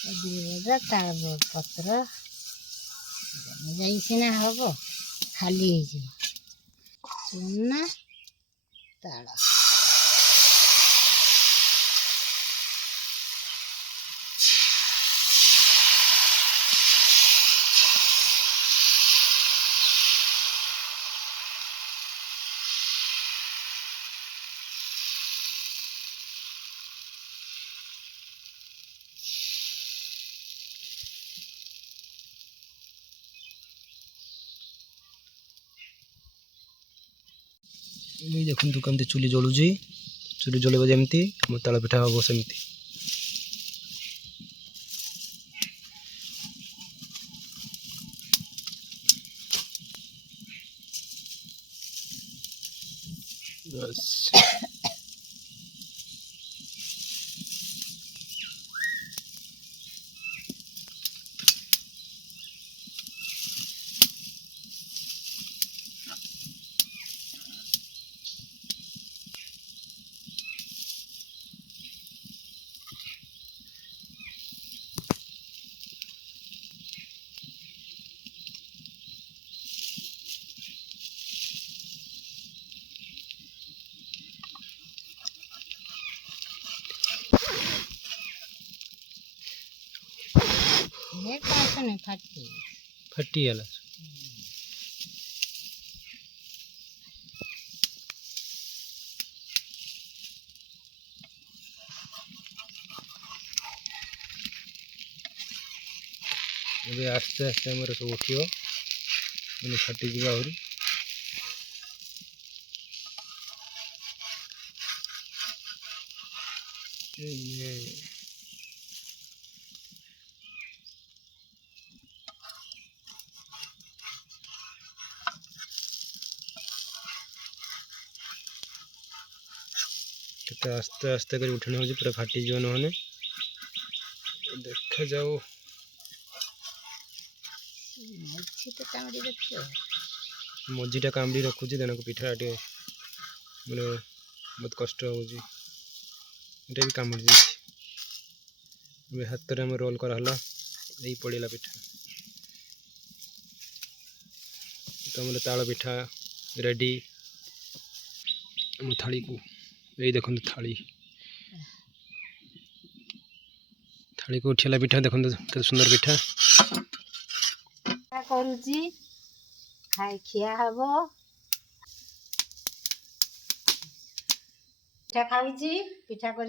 बजा ताल पत्र जाइना हम खाली चूना ताल देखु कमी चुली जलुची चुली जलवा जमी आम ताल पिठा हम सेमती फटी गला अभी आस्ते आस्ते आम सब उठ मैंने फाटी आहरी आस्ते आस्ते कर उठने हो पूरा फाटी जीवन नहने देखा जाओ मझीटा कामड़ी रखुची देन को पिठा टे मैंने बहुत कष्ट हो भी कामड़ी हाथ में रोल कराला यही पड़ा पिठा तो मतलब ताल पिठा रेडी थाली को यही देखो थाली थाली को उठेला पिठा देखो केते सुंदर पिठा करुची खाई खिया हब पिठा खाऊची पिठा कर